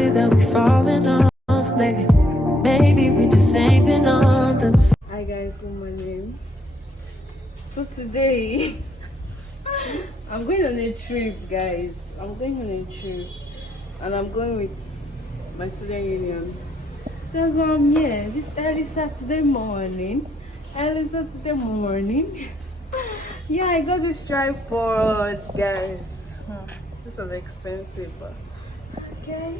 see that we falling off lately. Maybe we just ain't been on this. Hi guys, good morning. So today I'm going on a trip, guys. I'm going on a trip and I'm going with my student union. That's why I'm here this early Saturday morning. Yeah, I got this tripod, guys. This was expensive, but okay.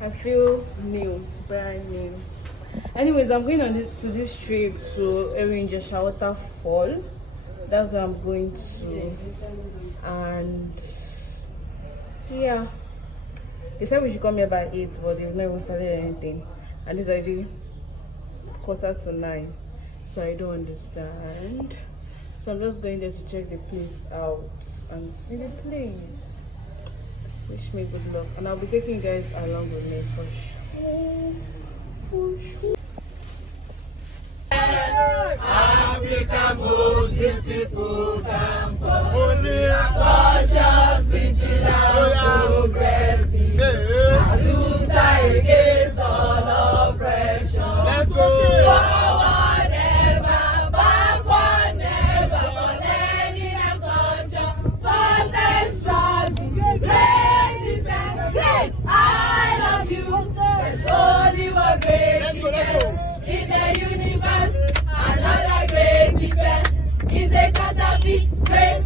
I feel new, brand new. Anyways, I'm going on to this trip to Erin Ijesha Waterfall. That's where I'm going to, and yeah, they said we should come here by 8, but they've not even started anything, and it's already 8:45, so I don't understand. So I'm just going there to check the place out and see the place. Wish me good luck, and I'll be taking you guys along with me for sure. Africa's most beautiful campus. Only a cautious, vigilant, progressive. Salute against all oppression. Let's go. Forward never, backward never. For learning and culture, sport and striving. Great defense, great. I love you. There's only one great defense in the universe. Another great event is a counterfeit. Great.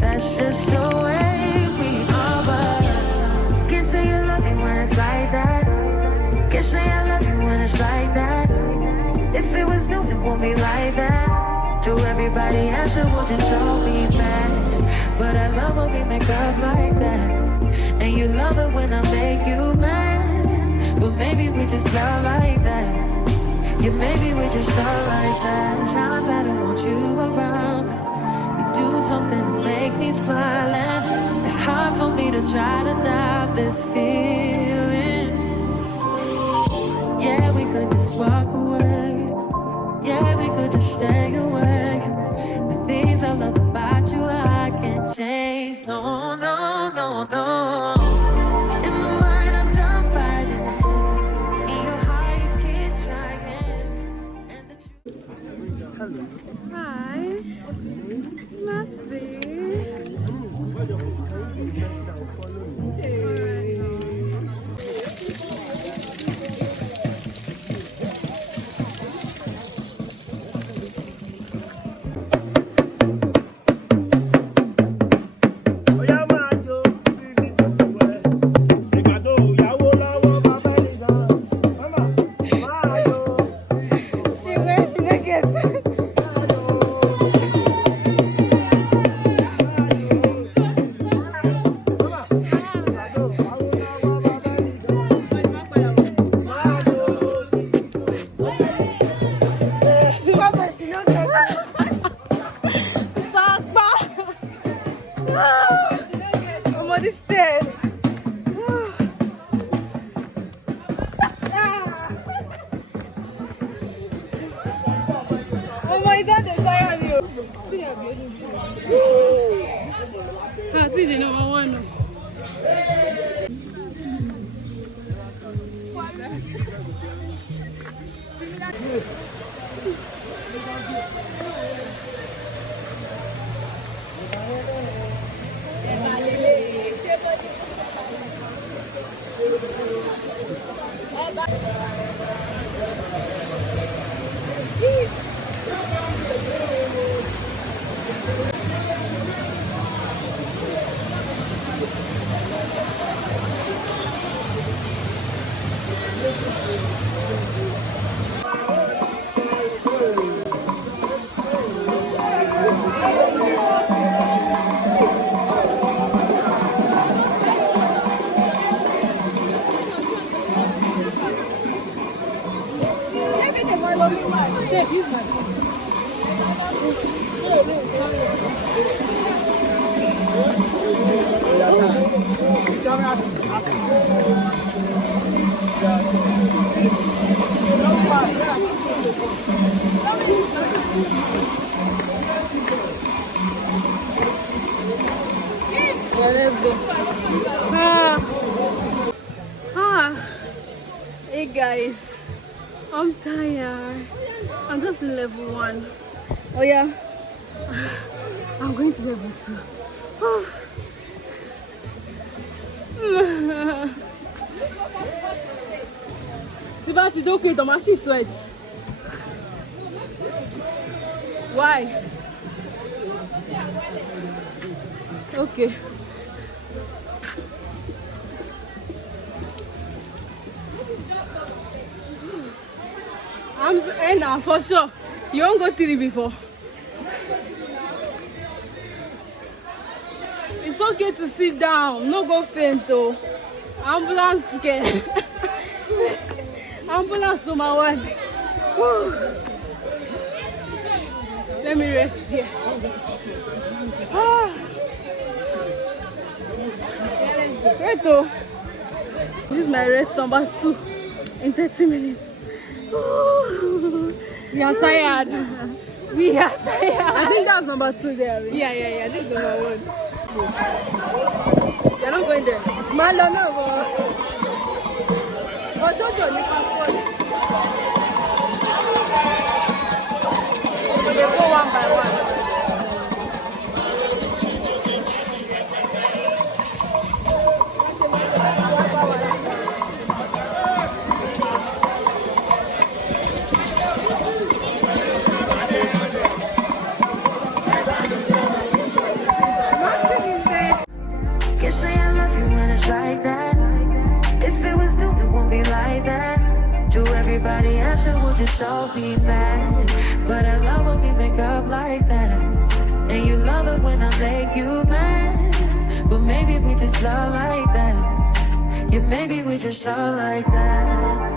That's just the way we are, but can't say you love me when it's like that. Can't say I love you when it's like that. If it was new, it won't be like that. To everybody else, it will just show me back. But I love when we make up like that, and you love it when I make you mad. But maybe we just love like that. Yeah, maybe we just love like that. Times I don't want you around. Do something to make me smile, and it's hard for me to try to doubt this feeling. Yeah, we could just walk away. Yeah, we could just stay away. The things I love about you, I can't change. No. In my mind, I'm done fighting. In your heart, you keep trying. And the truth. Hi. Nasty. I'm on the stairs. Oh my God, they tired you. See the number one. Take, use my phone. Yeah, let's go. Hey guys, I'm tired. I'm just in level 1. Oh yeah, I'm going to level 2. Oh. It's okay, Tomasi sweats. Why? Okay. I'm for sure. You won't go 3 before. It's okay to sit down. No go faint though. Ambulance scared. Ambulance to my one. Let me rest here. Wait though. This is my rest number 2 in 30 minutes. We are tired. We are tired. I think that's number 2 there. Right? Yeah. This is number 1. You're not going there. Man, no. Oh, so John, you can go. So they go one by one. Like that. If it was new, it won't be like that. To everybody else, it would just all be bad. But I love when we make up like that. And you love it when I make you mad. But maybe we just love like that. Yeah, maybe we just love like that.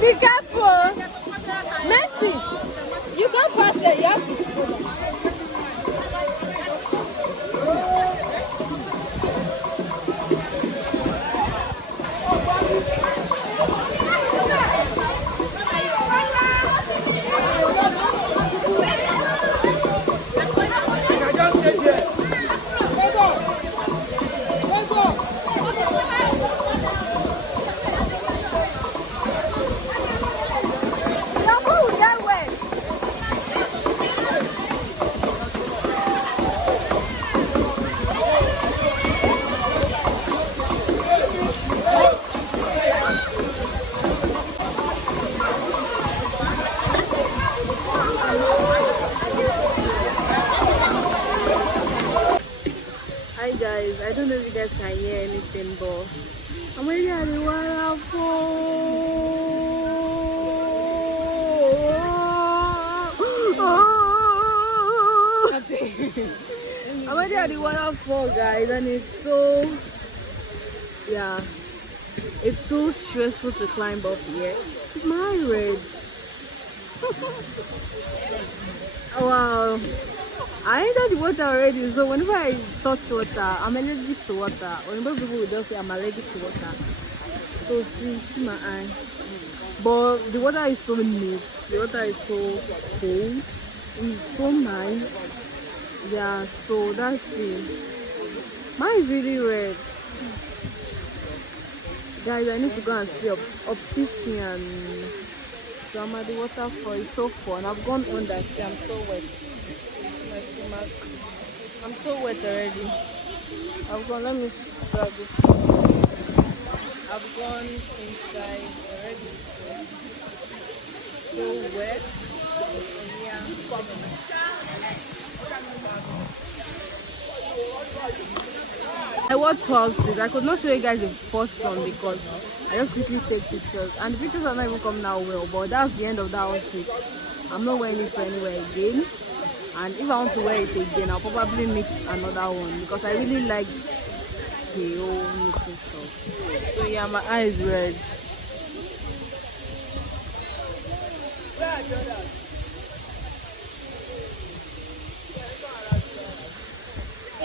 Be careful. Mercy. You can't pass it. You have to. I don't know if you guys can hear anything, but I'm already at the waterfall. waterfall, guys, and it's so, yeah, it's so stressful to climb up here. It's my red. Wow, I entered the water already, so whenever I touch water, I'm allergic to water. Whenever people will just say I'm allergic to water, so see my eye. But the water is so neat, the water is so cold, it's so nice. Yeah, so that's it. Mine is really red. Guys, I need to go and see optician. So I'm at the waterfall. It's so fun. I've gone under. See, I'm so wet. My stomach. I'm so wet already. I've gone. Let me grab this. I've gone inside already. So wet. I watched Waterfalls. I could not show you guys the first one because I just quickly take pictures, and the pictures are not even coming out well. But that's the end of that outfit. I'm not wearing it anywhere again, and if I want to wear it again, I'll probably mix another one because I really like the whole mixing stuff. So yeah, my eye is red.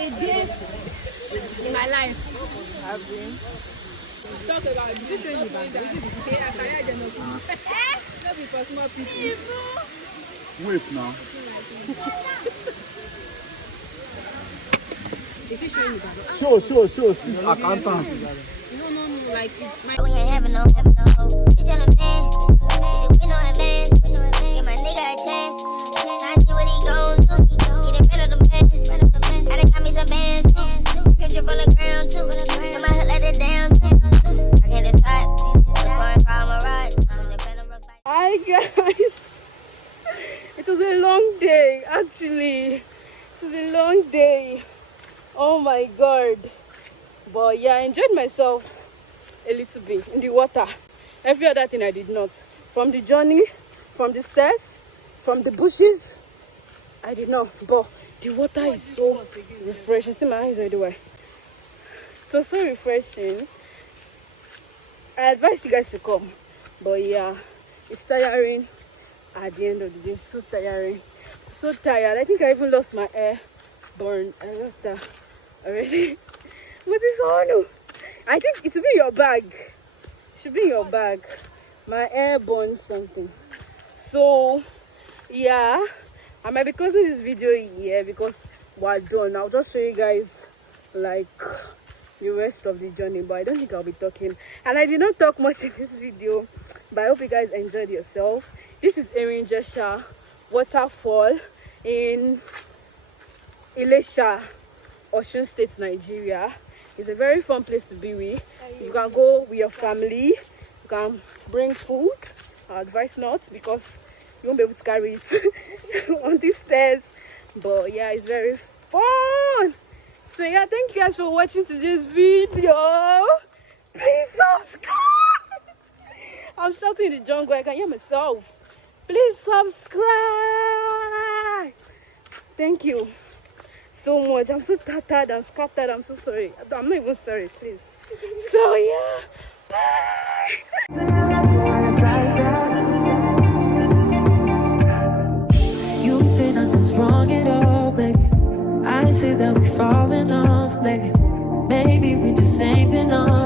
A day in my life. Have been. Talk about this is the band. Okay, I can't get no food. Not because small people. Wait now. Is it showing you band? Show. Accountant. No, like it's my. We ain't having no bitch on the man. We know advance. Give my nigga a chance. I see what he gon' do. Get it better than best. I done got me some bands. Can drip on the ground too. Somebody let it down too. I can't decide. Just wanna call my ride. Hi guys. It was a long day actually. It was a long day. Oh my god. But yeah, I enjoyed myself a little bit in the water. Every other thing I did not. From the journey, from the stairs, from the bushes, I did not. But the water is so refreshing. See my eyes everywhere. So refreshing. I advise you guys to come. But yeah, it's tiring at the end of the day. It's so tiring. So tired. I think I even lost my hair. Burn. I lost that already. But it's on. I think it should be in your bag. It should be in your bag. My hair burned something. So yeah, I might be closing this video here because we're done. I'll just show you guys like the rest of the journey, but I don't think I'll be talking, and I did not talk much in this video, but I hope you guys enjoyed yourself. This is Erin Ijesha Waterfall in Ijesha, Osun State, Nigeria. It's a very fun place to be with. You can go with your family. You can bring food. I advise not because you won't be able to carry it on these stairs. But yeah, it's very fun. So yeah, thank you guys for watching today's video. Please subscribe. I'm shouting in the jungle. I can hear myself. Please subscribe. Thank you so much. I'm so tattered and scattered. I'm so sorry. I'm not even sorry, please. So yeah, bye. You say nothing's wrong at all, baby. I say that we falling off, baby. Maybe we just ain't been on.